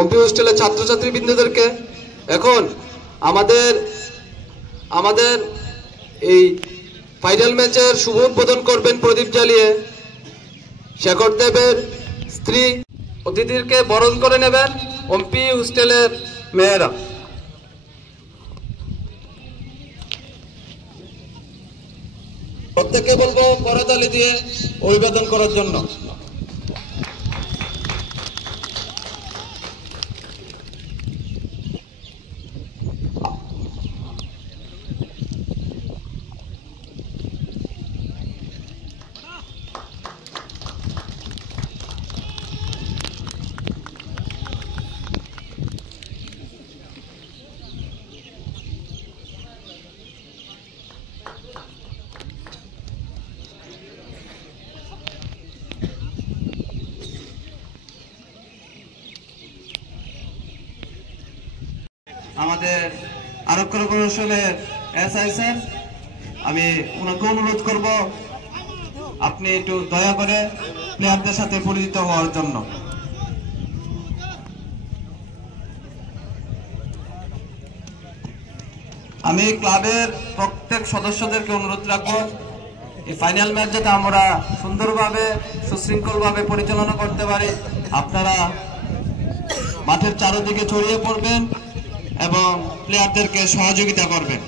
ওমপি হোস্টেলের ছাত্রছাত্রী বৃন্দদেরকে। এখন আমাদের আমাদের এই ফাইনাল ম্যাচের শুভ উদ্বোধন করবেন প্রদীপ জ্বালিয়ে শেখর দেবের স্ত্রী। অতিথিকে বরণ করে নেবেন ওমপি হোস্টেলের মেয়েরা। প্রত্যেককে বলবো করতালি দিয়ে অভিবাদন করার জন্য। আমাদের আরক্ষী কৌশলের এসআই স্যার, আমি ওনাকে অনুরোধ করব আপনি একটু দয়া করে প্লেয়ারদের সাথে পরিচিত হওয়ার জন্য। আমি ক্লাবের প্রত্যেক সদস্যদেরকে অনুরোধ রাখবো এই ফাইনাল ম্যাচ যাতে আমরা সুন্দরভাবে সুশৃঙ্খলভাবে পরিচালনা করতে পারি। আপনারা মাঠের চারদিকে ছড়িয়ে পড়বেন এবং প্লেয়ারদেরকে সহযোগিতা করবেন।